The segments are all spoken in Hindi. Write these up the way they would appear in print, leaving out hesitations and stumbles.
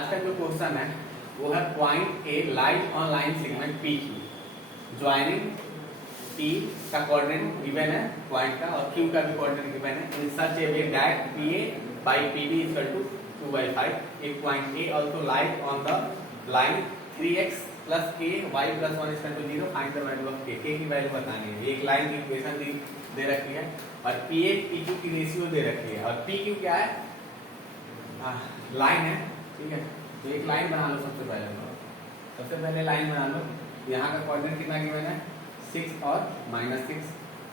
आज का जो क्वेश्चन है वो है point A lies on line segment P Q joining T का कोऑर्डिनेट गिवन है पॉइंट का और क्यू का भी कोऑर्डिनेट गिवन है in such a way that P A by P B equal to 2/5 एक point A also lies on the line 3x plus K Y plus 1 equal to 0 find the value of K की वैल्यू बतानी है। एक लाइन की इक्वेशन दे रखी है और पी ए पी क्यू की रेशियो दे रखी है और पी क्यू क्या है, लाइन है, ठीक है। तो एक लाइन बना लो सबसे पहले लाइन बना लो। यहाँ का कोऑर्डिनेट कितना गिवन है 6 और -6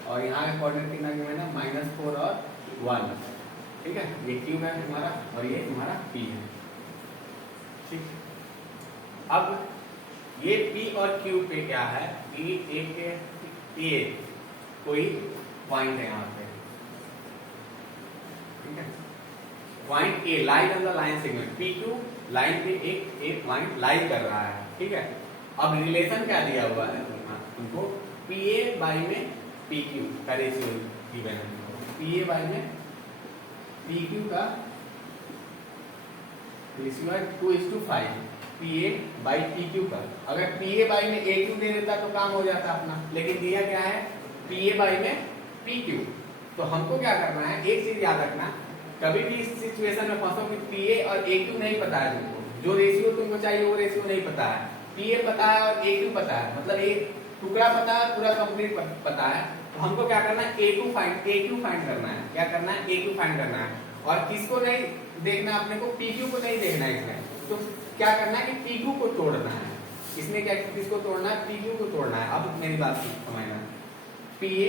और यहाँ का कोऑर्डिनेट कितना गिवन है -4 और 1, ठीक है। ये क्यू है तुम्हारा और ये तुम्हारा पी है, ठीक। अब ये पी और क्यू पे क्या है कि एक ए कोई पॉइंट है यहाँ पे, ठीक है। Point A lies on the line segment P Q line पे एक पॉइंट लाइज कर रहा है, ठीक है। अब रिलेशन क्या दिया हुआ है तुमको पी ए बाई में पी क्यू का रेशियो गिवन है। पी ए बाई में पी क्यू का रेशियो है 2:5 P A by P Q का। अगर पी ए बाई में ए क्यू दे देता तो काम हो जाता अपना, लेकिन दिया क्या है पी ए बाई में पी क्यू। तो हमको क्या करना है, एक चीज याद रखना, कभी भी इस सिचुएशन में फंसो कि पी ए और ए क्यू नहीं पता है तुमको, जो रेशियो तुमको चाहिए वो रेशियो नहीं पता है। पी ए पता है और ए क्यू पता है, मतलब एक टुकड़ा पता है पूरा कंप्लीट पता है। तो हमको क्या करना है ए क्यू फाइंड करना है। क्या करना है ए क्यू फाइंड करना है और किसको नहीं देखना, अपने को पी क्यू को नहीं देखना है इसमें। तो क्या करना है कि पी क्यू को तोड़ना है इसमें। क्या किसको तोड़ना है, पी क्यू को तोड़ना है। अब मेरी बात समझना, पी ए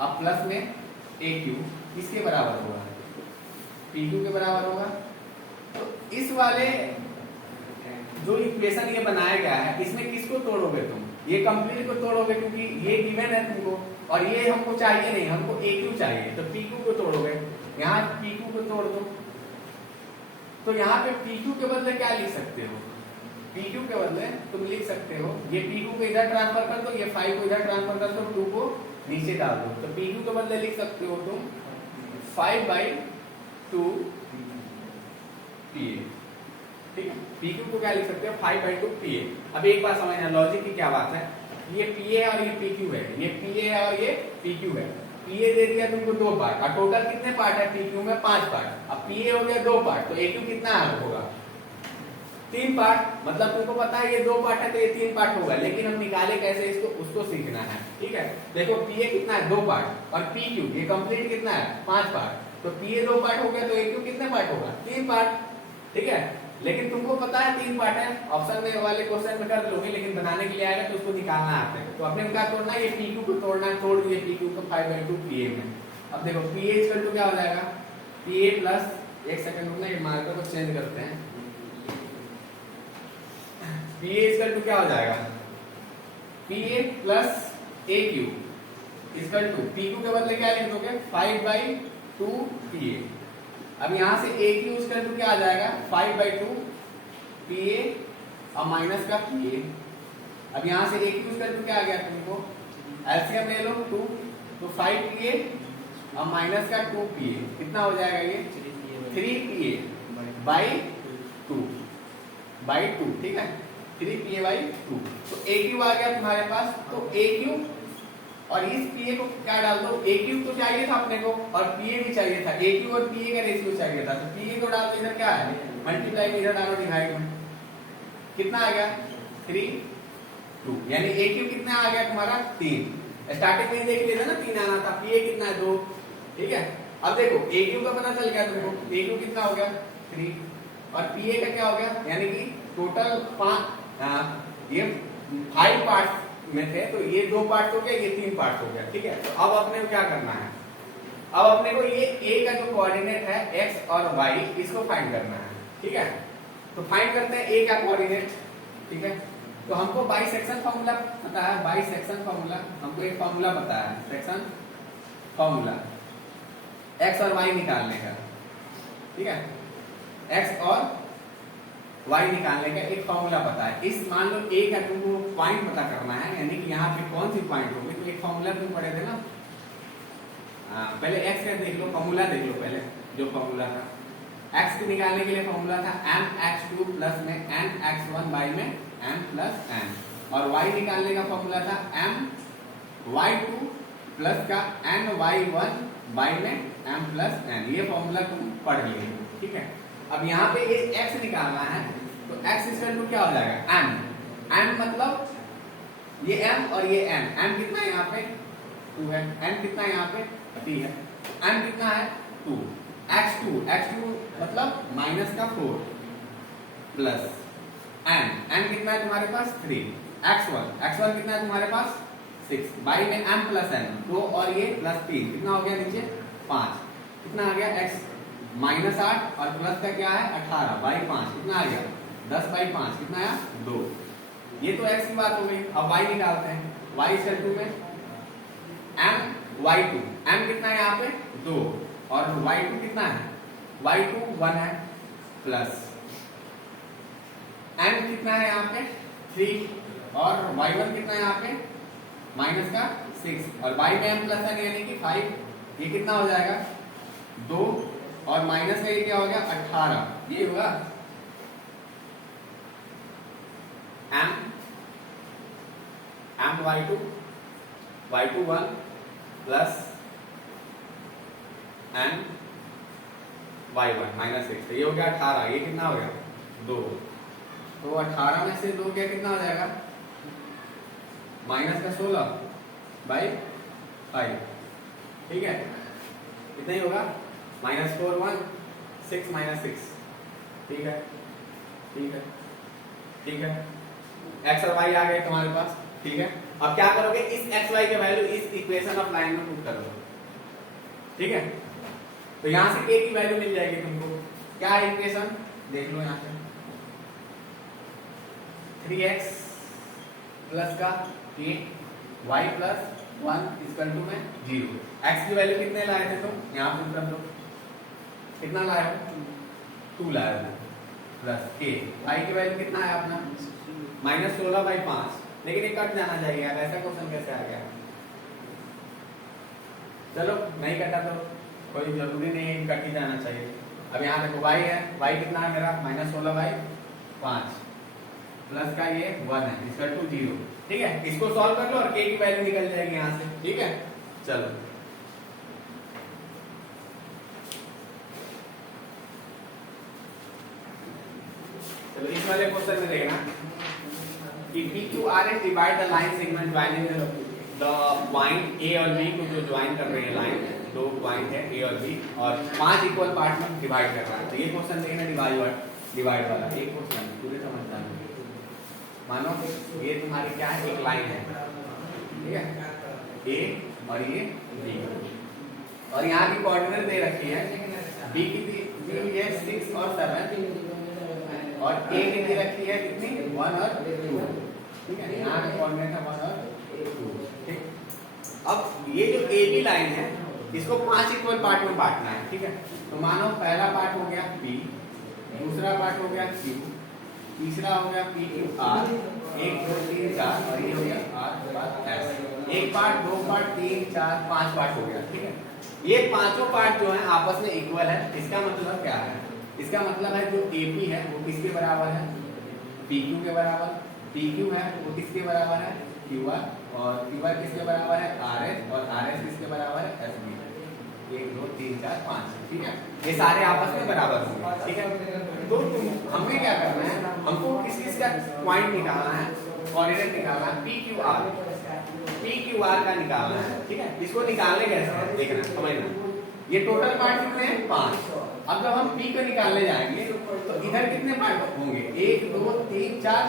अब प्लस में ए क्यू किसके बराबर होगा, पी क्यू के बराबर होगा। तो इस वाले जो इक्वेशन ये बनाया गया है इसमें किसको तोड़ोगे तुम, ये कंप्लीट को तोड़ोगे क्योंकि ये गिवन है तुमको और ये हमको चाहिए नहीं, हमको ए क्यू चाहिए। तो पी क्यू को तोड़ोगे, यहाँ पी क्यू को तोड़ दो। तो यहाँ पे पी क्यू के बदले क्या लिख सकते हो, पी क्यू के बदले तुम लिख सकते हो ये पी क्यू को इधर ट्रांसफर कर दो, ये 5 को इधर ट्रांसफर कर दो, 2 को नीचे डाल दो। तो पी क्यू के बदले लिख सकते हो तुम 5/2 पी ए, ठीक है। पी क्यू को क्या लिख सकते हो 5/2 पी ए। अब एक बात समझना लॉजिक की क्या बात है, ये पी ए और ये पी क्यू है, ये पी ए और ये पी क्यू है। पी ए दे दिया तुमको 2 पार्ट और टोटल कितने पार्ट है पी क्यू में 5 पार्ट। अब पी ए हो गया 2 पार्ट तो ए क्यू कितना होगा 3 पार्ट। मतलब तुमको पता है ये 2 पार्ट है तो ये 3 पार्ट होगा, लेकिन हम निकाले कैसे इसको उसको सीखना है, ठीक है। देखो पी ए कितना है 2 पार्ट और पी क्यू ये कंप्लीट कितना है 5 पार्ट। तो पी ए 2 पार्ट हो गया तो ए क्यू कितने पार्ट होगा 3 पार्ट, ठीक है। लेकिन तुमको पता है 3 पार्ट है, ऑप्शन में वाले क्वेश्चन में कर लोगे, लेकिन बनाने के लिए आएगा तो उसको निकालना आता है। तो अपने क्या तोड़ना है, ये पी क्यू को तोड़ना है, तोड़ दिए पी क्यू को 5/2 पी ए में। अब देखो पी ए इक्वल टू क्या हो जाएगा, पी ए प्लस, एक सेकंड रुकना, ये मार्कर को चेंज करते हैं। पी ए इक्वल टू क्या हो जाएगा, P A plus A Q equal to P Q के बदले क्या लिख दोगे 5/2 पी ए। अब यहां से ए क्यू इक्वल टू क्या आ जाएगा 5/2 पी ए और माइनस का पी ए। अब यहां से ए क्यू इक्वल टू क्या आ गया तुमको, एलसीएम ले लो 2, तो 5 पी ए और माइनस का 2 पी ए कितना हो जाएगा ये 3 पी ए बाई 2, ठीक है 3 पी ए बाई 2। तो ए क्यू आ गया तुम्हारे पास। तो ए क्यू और इस पी ए को क्या डाल दो, ए क्यू तो चाहिए था अपने को और पी ए भी चाहिए था, ए क्यू और पी ए का रेशियो चाहिए था। तो पी ए को डाल दो, इधर क्या है मल्टीप्लाई में, इधर डालो डिवाइड में, कितना आ गया 3 2, यानी ए क्यू कितना आ गया तुम्हारा 3। स्टार्टिंग में देख लिया था ना 3 आना था, पी ए कितना है 2, ठीक है। अब देखो ए क्यू का पता चल गया तुमको, ए क्यू कितना हो गया 3 और पी ए का क्या हो गया, यानी कि टोटल 5 ये 5 पार्ट में थे तो ये 2 पार्ट हो गया, ये 3 पार्ट हो गया, ठीक है। तो अब अपने को क्या करना है, अब अपने को ये ए का जो कोऑर्डिनेट है एक्स और वाई इसको फाइंड करना है, ठीक है। तो फाइंड करते हैं ए का कोऑर्डिनेट, ठीक है। तो हमको बाइसेक्शन फार्मूला पता है, बाइसेक्शन फार्मूला हमको एक फार्मूला पता है, सेक्शन फार्मूला एक्स और वाई निकालने का, ठीक है। एक्स और वाई निकालने का एक फॉर्मूला पता है। इस मान लो ए का तुमको पॉइंट पता करना है, यानी कि यहाँ पे कौन सी पॉइंट होगी। तो एक फॉर्मूला तुम पढ़े थे ना, पहले एक्स का देख लो, फॉर्मूला देख लो पहले जो फॉर्मूला था x को निकालने के लिए फॉर्मूला था mx2 प्लस में nx1 बाई में m प्लस n, और y निकालने का फॉर्मूला था my2 प्लस का ny1 बाई में m प्लस n। ये फॉर्मूला तुम पढ़ लिए, ठीक है। अब यहाँ पे ये x निकालना है, तो x इक्वल टू क्या हो जाएगा m मतलब ये m और ये m कितना है यहाँ पे 2 है, n कितना है यहाँ पे 3 है, m कितना है 2, x2 मतलब माइनस का 4 प्लस n कितना है तुम्हारे पास 3, x1 कितना है तुम्हारे पास 6 बाई में m प्लस n 2 और ये प्लस 3 कितना हो गया नीचे 5, कितना आ गया x -8 और प्लस का क्या है 18 बाई 5 कितना आ गया 10 बाई 5 कितना आया 2। ये तो x की बात हो गई। अब y निकालते हैं, y इक्वल टू में my2 m कितना है यहाँ पे 2 और y2 कितना है y2 1 है प्लस n कितना है यहाँ पे 3 और y1 कितना है यहाँ पे माइनस का 6 और बाई में m प्लस n यानी कि 5, ये कितना हो जाएगा 2 और माइनस का ये क्या हो गया 18, ये होगा m y2 1 plus n y1 minus 6, ये हो गया 18, ये कितना हो गया 2, तो 18 में से 2 क्या कितना हो जाएगा माइनस का 16 बाई 5, ठीक है, कितना ही होगा -4 1 6 -6, ठीक है ठीक है ठीक है। x और y आ गए तुम्हारे पास, ठीक है। अब क्या करोगे इस x y के वैल्यू इस इक्वेशन ऑफ लाइन में पुट करोगे, ठीक है। तो यहां से k की वैल्यू मिल जाएगी तुमको, क्या है इक्वेशन देख लो यहां से 3x प्लस का k y plus 1 equal to में 0। x की वैल्यू कितने लाए थे तुम, यहां पुट कर दो, कितना लाए हो 2 लाए हो प्लस k, y की वैल्यू कितना है अपना -16 बाई 5, लेकिन ये कट जाना चाहिए यार, ऐसा क्वेश्चन कैसे आ गया। चलो नहीं कटा तो कोई जरूरी नहीं है कट ही जाना चाहिए। अब यहाँ देखो y है, y कितना है मेरा -16 बाई 5 प्लस का ये 1 है इसका 2 0, ठीक है। इसको सॉल्व कर लो और k की वैल्यू निकल जाएगी यहाँ से, ठीक है। चलो चलो इस वाले क्वेश्चन में देखना कि PQRS divide the line segment joining the point A और B को जो ज्वाइन कर रहे हैं लाइन, दो पॉइंट है A और B और 5 इक्वल पार्ट में डिवाइड कर रहा है। तो ये क्वेश्चन देखना डिवाइड वाला एक क्वेश्चन पूरे समझना है। मानो ये तुम्हारी क्या है एक लाइन है, ठीक है A और ये B और यहाँ की कोऑर्डिनेट दे रखी है B की है 6 और 7 और A की दे रखी है कितनी 1 और 2, ठीक है। यहाँ की कोऑर्डिनेट है 1 और 2, ठीक। अब ये जो AB लाइन है इसको 5 इक्वल पार्ट में बांटना है, ठीक है। तो मानो पहला पार्ट हो गया P, दूसरा पार्ट हो गया Q, तीसरा हो गया PQR, 1 2 3 4 और ये हो गया RS। एक पार्ट, दो पार्ट, 3 4 5 पार्ट हो गया, ठीक है। ये पांचों पार्ट जो है आपस में इक्वल है। इसका मतलब क्या है, इसका मतलब है जो AP है वो किसके बराबर है PQ के बराबर, PQ है वो किसके बराबर है QR और QR किसके बराबर है RS और RS किसके बराबर है SB। 1 2 3 4 5, ठीक है। ये सारे आपस में बराबर होंगे, ठीक है। तो हमें क्या करना है, हमको किस किस का पॉइंट निकालना है, कोऑर्डिनेट निकालना है PQR का निकालना है, ठीक है। इसको निकालने कैसे देखना समझना। ये टोटल पार्ट कितने हैं 5। अब जब हम P को निकालने जाएंगे तो इधर कितने पार्ट होंगे 1 2 3 4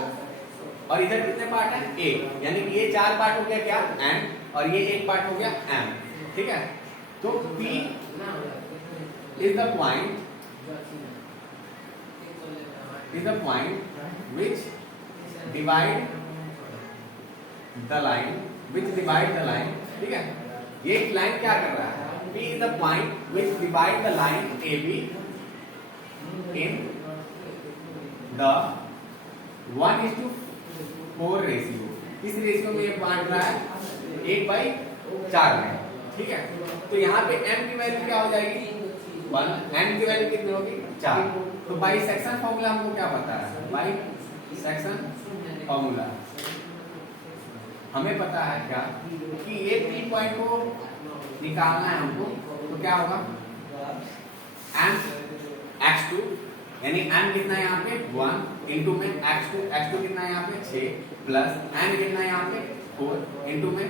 और इधर कितने पार्ट हैं 1, यानी कि ये 4 पार्ट हो गया क्या N और ये 1 पार्ट हो गया M, ठीक है। तो P is the point which divide the line, ठीक है। ये एक लाइन क्या कर रहा है, P is the point which divide the line AB in the 1:4 ratio. इस रेशियो में ये बांट रहा है 1/4 में, ठीक है। तो यहाँ पे M की वैल्यू क्या हो जाएगी 1, n की वैल्यू कितनी होगी 4। तो बाई सेक्शन फॉर्मूला हमको क्या पता है, बाई सेक्शन फॉर्मूला हमें पता है क्या कि ये पी पॉइंट को निकालना है हमको। तो क्या होगा m x2 यानी m कितना है यहाँ पे 1 इंटू में x2 कितना है यहाँ पे 6 प्लस n कितना है यहाँ पे 4 इंटू में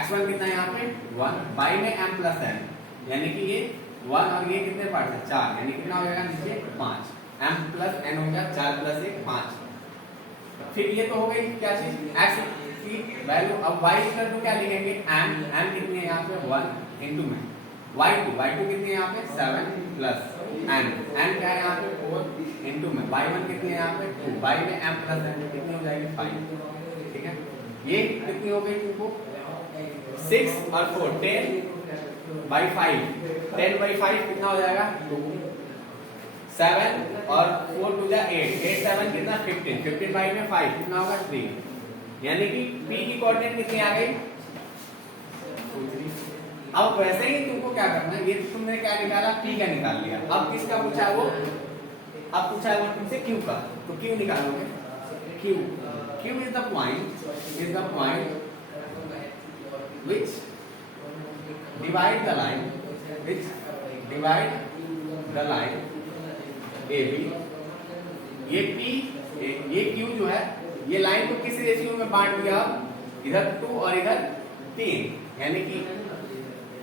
x1 कितना है यहाँ पे 1 बाई में m प्लस n यानी कि ये 1 और ये कितने पार्ट है 4 यानी कितना हो जाएगा नीचे 5 m प्लस n हो गया 4 प्लस 1 5। फिर ये तो हो गई क्या चीज x की वैल्यू। अब y इक्वल टू क्या लिखेंगे m कितनी है यहाँ पे 1 इंटू में y2 कितनी है यहाँ पे 7 प्लस n क्या है यहाँ पे 4 इंटू में y1 कितनी है यहाँ पे 2 y में m प्लस n कितनी हो जाएगी 5। ठीक है ये कितनी हो गई तुमको 6 और 4 10/5 कितना हो जाएगा 7 और 4 टू जा 8 7 कितना 15 बाई में 5 कितना होगा 3 यानी कि p की कोऑर्डिनेट कितनी आ गई 2 3। अब वैसे ही तुमको क्या करना है, ये तुमने क्या निकाला p का निकाल लिया। अब किसका पूछा है वो, अब पूछा है वो तुमसे q का, तो q निकालोगे। q is the point which divide the line AB। ये q जो है ये लाइन को किस रेशियो में बांट दिया, इधर 2 और इधर 3 यानी कि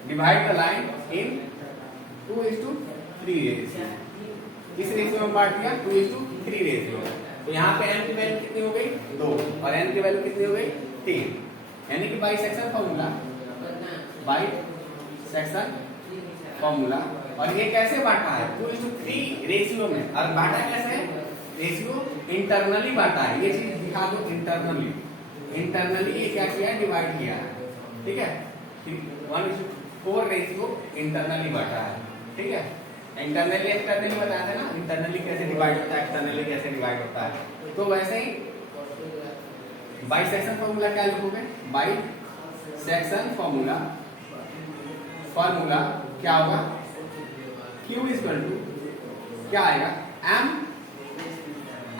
divide the line in 2:3 ratio. किस रेशियो में बांट दिया 2:3 रेशियो। तो यहाँ पे n की वैल्यू कितनी हो गई 2 और n की वैल्यू कितनी हो गई 3 यानी कि बाई सेक्शन फॉर्मूला। और ये कैसे बांटा है 2:3 रेशियो में। और बांटा कैसे है, रेशियो इंटरनली बांटा है। ये चीज दिखा दो इंटरनली ये क्या किया है डिवाइड किया है। ठीक है 1:4 रेशियो इंटरनली बांटा है। ठीक है इंटरनली एक्सटर्नली बताया था ना, इंटरनली कैसे डिवाइड होता है एक्सटर्नली कैसे डिवाइड होता है। तो वैसे ही बाई सेक्शन फॉर्मूला क्या लिखोगे, बाई सेक्शन फॉर्मूला क्या होगा q इक्वल टू क्या आएगा m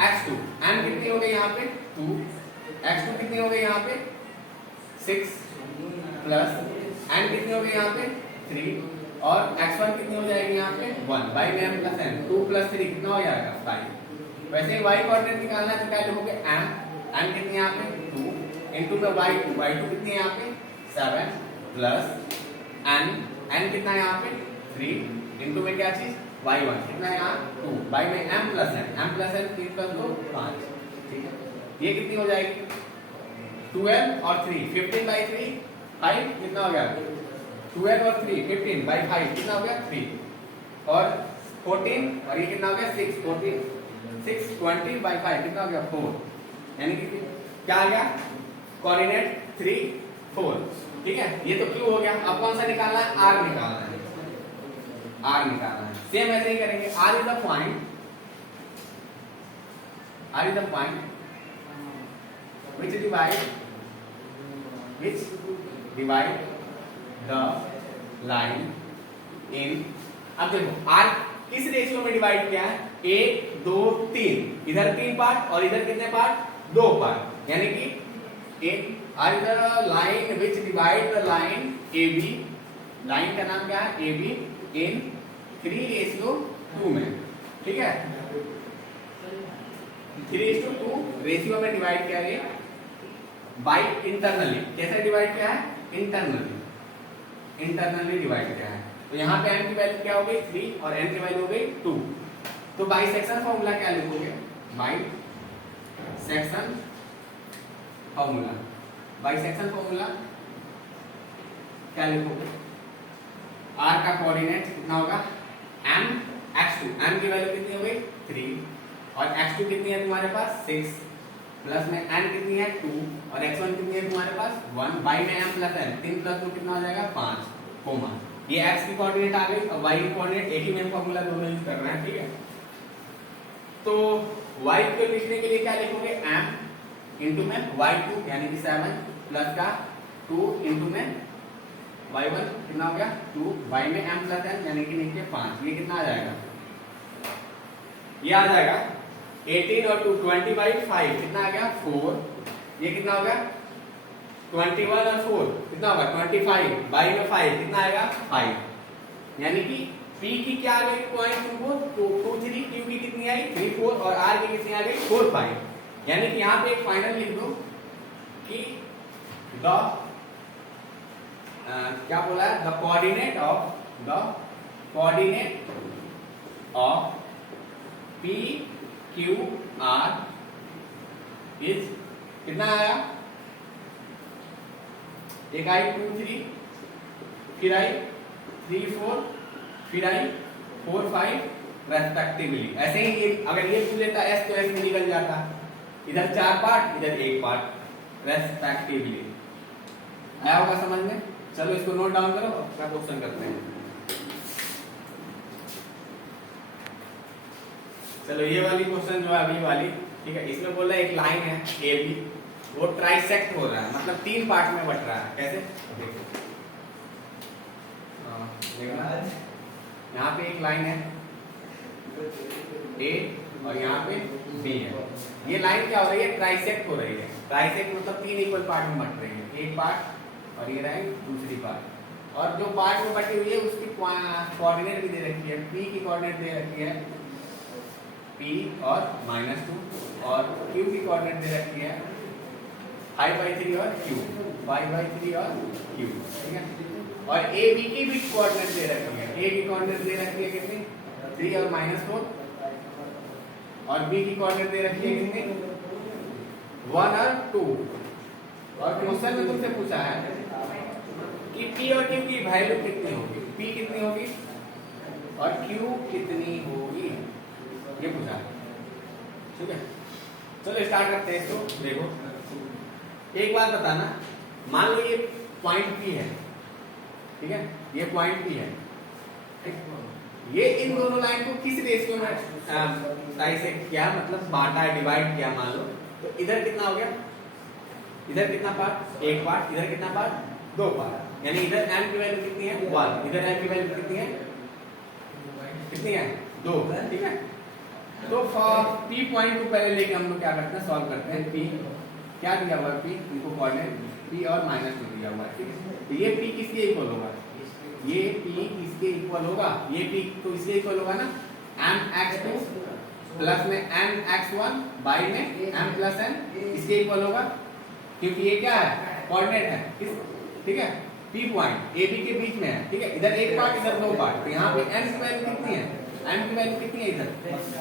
x2 m कितनी हो गई यहाँ पे 2 x2 कितनी हो गई यहाँ पे 6 प्लस n कितनी हो गई यहाँ पे 3 और x1 कितनी हो जाएगी यहाँ पे 1 बाई में m प्लस n 2 प्लस 3 कितना हो जाएगा 5। वैसे ही y कोऑर्डिनेट निकालना है तो क्या लिखोगे m कितनी यहाँ पे 2 इंटू में y2 कितनी है यहाँ पे 7 प्लस n कितना है यहाँ पे 3 इंटू में क्या चीज y1 कितना है यहाँ 2 बाई में m प्लस n 3 प्लस 2 5। ठीक है ये कितनी हो जाएगी 12 और 3 15/3 5 कितना हो गया 12 और 3 15/5 कितना हो गया 3 और 14 और ये कितना हो गया 6 20/5 कितना हो गया 4 यानी कि क्या आ गया कोऑर्डिनेट 3 4। ठीक है ये तो क्यों हो गया। अब कौन सा निकालना है r निकालना है। सेम ऐसे ही करेंगे r is the point which divide the line in। अब देखो r किस रेशियो में डिवाइड किया है 1 2 3 इधर 3 पार्ट और इधर कितने पार्ट 2 पार्ट यानी कि एक r is the line which divide the line AB। Line का नाम क्या है AB in 3:2 में। ठीक है 3:2 रेशियो में डिवाइड किया गया बाई इंटरनली। कैसे डिवाइड किया है इंटरनली डिवाइड किया है। तो यहाँ पे n की वैल्यू क्या हो गई 3 और n की वैल्यू हो गई 2। तो बाई सेक्शन फॉर्मूला क्या लिखोगे बाई सेक्शन फॉर्मूला क्या लिखोगे r का कोऑर्डिनेट कितना होगा m x2 m की वैल्यू कितनी हो गई 3 और x2 कितनी है तुम्हारे पास 6 प्लस में n कितनी है 2 और x1 कितनी है तुम्हारे पास 1 बाई में m प्लस n 3 प्लस 2 कितना हो जाएगा 5 कोमा ये x की कोऑर्डिनेट आ गई और y की कोऑर्डिनेट एक ही में फॉर्मूला दोनों यूज कर रहे हैं। ठीक है तो y को लिखने के लिए क्या लिखोगे m इंटू में y2 यानी कि 7 प्लस का 2 इंटू में y1 कितना हो गया 2, y में m प्लस n यानी कि नीचे 5, ये कितना आ जाएगा, ये आ जाएगा 18 और 2 20 बाई 5 कितना आ गया 4, ये कितना हो गया 21 और 4 कितना होगा 25 बाई में 5 कितना आएगा 5, यानी कि P की क्या आ गई पॉइंट तुमको 2 3, Q की कितनी आई 3 4 और R की कितनी आ गई 4 5, यानी कि यहाँ पे एक फाइनल लिख दो कि द क्या बोला है the coordinate of P Q R is कितना आया, एक आई 2 3, फिर आई 3 4, फिर आई 4 5 रेस्पेक्टिवली। ऐसे ही ये अगर ये पूछ लेता S तो S में निकल जाता, इधर 4 पार्ट इधर 1 पार्ट रेस्पेक्टिवली। आया होगा समझ में। चलो इसको नोट डाउन करो, क्या क्वेश्चन करते हैं। चलो ये वाली क्वेश्चन जो है अगली वाली, ठीक है, इसमें बोल रहा है एक लाइन है ए बी, वो ट्राइसेक्ट हो रहा है, मतलब 3 पार्ट में बट रहा है। कैसे देखो, यहाँ पे एक लाइन है ए और यहाँ पे बी है, ये लाइन क्या हो रही है ट्राइसेक्ट हो रही है। ट्राइसेक्ट मतलब 3 इक्वल पार्ट में बट रही है, एक पार्ट और ये रही दूसरी पार्ट, और जो पार्ट में बटी हुई है उसकी कोऑर्डिनेट भी दे रखी है, पी की कोऑर्डिनेट दे रखी है P और -2 और Q की कोऑर्डिनेट दे रखी है 5/3 और Q 5/3 और Q, ठीक है। और A B की भी कोऑर्डिनेट दे रखी है, A की कोऑर्डिनेट दे रखी है कितनी 3 और -4, और B की कोऑर्डिनेट दे रखी है कितनी 1 और 2। और क्वेश्चन में तुमसे पूछा है कि P और Q की वैल्यू कितनी होगी, P कितनी होगी और Q कितनी होगी, ये पूछा है, ठीक है। चलो स्टार्ट करते हैं इसको। देखो एक बात बताना, मान लो ये पॉइंट P है, ठीक है, ये पॉइंट P है, ये इन दोनों लाइन को किस रेशियो में डाइसेक्ट किया, मतलब बांटा है, डिवाइड किया, मान लो तो इधर कितना हो गया, इधर कितना पार्ट 1 पार्ट, इधर कितना पार्ट 2 पार्ट, यानी इधर m की वैल्यू कितनी है 1, इधर m की वैल्यू कितनी है 2, ठीक है। तो P पॉइंट को पहले लेके हम लोग क्या करते हैं, सॉल्व करते हैं। P क्या दिया हुआ है, P इनको कोऑर्डिनेट P और -2 दिया हुआ है, ठीक है। तो ये P किसके इक्वल होगा, ये P किसके इक्वल होगा, ये P तो इसके इक्वल होगा ना mx2 प्लस में mx1 बाई में m प्लस n, इसके इक्वल होगा, क्योंकि ये क्या है कोऑर्डिनेट है किस, ठीक है। P पॉइंट AB के बीच में है, ठीक है, इधर 1 पार्ट इधर 2 पार्ट, तो यहाँ पे m की वैल्यू कितनी है, m की वैल्यू कितनी है, इधर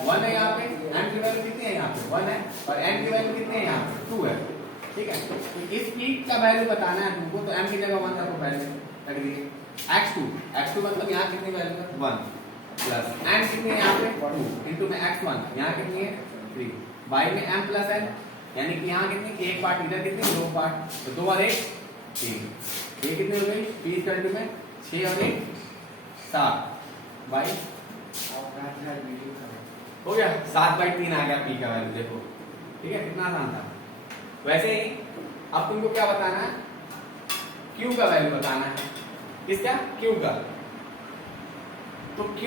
1 है, यहाँ पे m की वैल्यू कितनी है, यहाँ पे 1 है, और n की वैल्यू कितनी है, यहाँ पे 2 है, ठीक है। तो इस P का वैल्यू बताना है तुमको, तो m की जगह 1 रखो, वैल्यू रख दीजिए x2 मतलब यहाँ कितनी वैल्यू है 1 प्लस n कितनी है यहाँ पे 2 इनटू में x1 यहाँ कितनी है 3 बाई में m प्लस n, यानी कि यहाँ कितनी 1 पार्ट, इधर कितनी 2 पार्ट, तो 2 और 1 3, ये कितनी हो गई P इक्वल टू में 6 और 1 7 बाई हो गया 7/3 आ गया P का वैल्यू, देखो ठीक है, कितना आसान था। वैसे ही अब तुमको क्या बताना है, Q का वैल्यू बताना है, किसका Q का। तो Q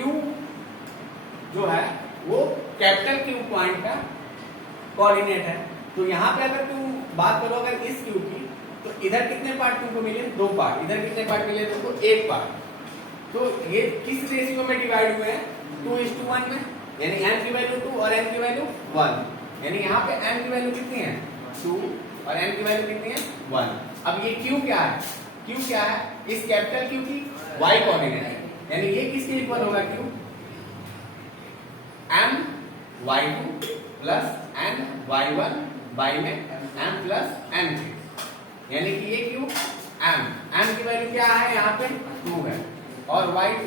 जो है वो कैपिटल Q पॉइंट का कोऑर्डिनेट है, तो यहाँ पे अगर तुम बात करो अगर इस Q की, तो इधर कितने पार्ट तुमको मिले 2 पार्ट, इधर कितने पार्ट मिले तुमको 1 पार्ट, तो ये किस रेशियो में डिवाइड हुए हैं 2:1 में, यानी m की वैल्यू 2 और n की वैल्यू 1, यानी यहाँ पे m की वैल्यू कितनी है 2 और n की वैल्यू कितनी है 1। अब ये Q क्या है, Q क्या है, इस कैपिटल Q की y कोऑर्डिनेट है, यानी ये किसके इक्वल होगा Q m y2 plus n y1 by में m प्लस n, यानी कि ये Q m की वैल्यू क्या है यहाँ पे 2 है, और y2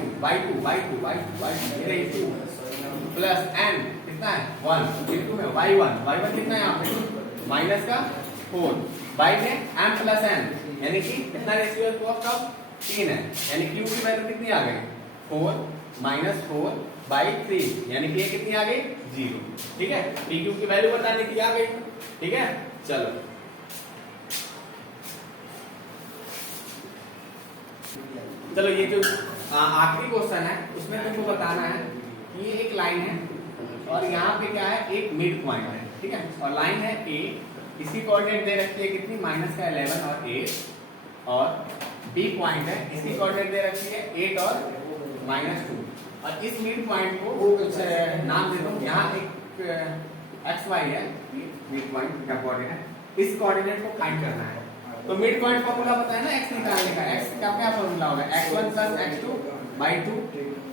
ये रही 2 प्लस n कितना है 1 इनटू में y1 कितना है यहाँ पे माइनस का 4 बाई में m प्लस n, यानी कि कितना रेशियो है कॉस्ट ऑफ 3 है, यानी Q की वैल्यू कितनी आ गई 4 माइनस 4 बाई 3, यानी कि ये कितनी आ गई 0, ठीक है। PQ की वैल्यू बताने की आ गई, ठीक है। चलो चलो ये जो आखिरी क्वेश्चन है उसमें तुमको बताना है कि ये एक लाइन है और यहाँ पे क्या है, एक मिड पॉइंट है, ठीक है, और लाइन है ए, इसकी कोऑर्डिनेट दे रखी है कितनी, -11 और 8, और बी पॉइंट है, इसकी कोऑर्डिनेट दे रखी है 8 और -2, और इस मिड पॉइंट को कुछ नाम दे दो। यहाँ एक एक्स वाई है, मिड पॉइंट का कोऑर्डिनेट है, इस कोऑर्डिनेट को फाइंड करना है। तो मिड पॉइंट फॉर्मूला पता है ना एक्स निकालने का, एक्स का क्या फॉर्मूला होगा, x1 + x2/2,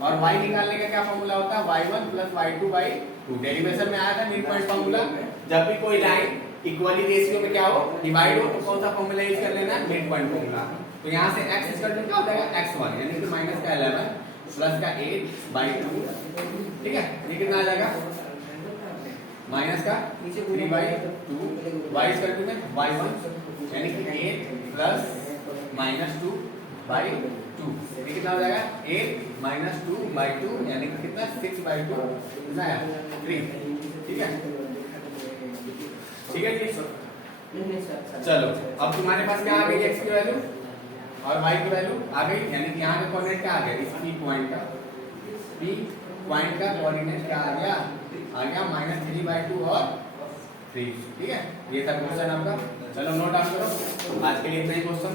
और y निकालने का क्या फॉर्मूला होता है, y1 + y2/2। डेरिवेशन में आया था मिड पॉइंट फॉर्मूला, जब भी कोई लाइन इक्वली रेशियो में क्या हो, डिवाइड हो, तो कौन सा फॉर्मूला यूज कर लेना है, मिड पॉइंट फॉर्मूला। तो यहाँ से x क्या हो जाएगा, x1 यानी कि -11 + 8/2, ठीक है, ये कितना आ जाएगा, -3/2, y इक्वल टू y1 यानी कि 8 + -2/2, ये कितना हो जाएगा, 8 - 2/2 यानी कि कितना, 6/2, कितना है 3, ठीक है, ठीक है जी। चलो अब तुम्हारे पास क्या आ गई, x की वैल्यू और y की वैल्यू आ गई, यानी कि यहाँ का कोऑर्डिनेट क्या आ गया, इस P पॉइंट का कोऑर्डिनेट क्या आ गया, -3/2 और 3, ठीक है, ये था क्वेश्चन आपका। चलो नोट डाउन करो, आज के लिए इतना ही क्वेश्चन।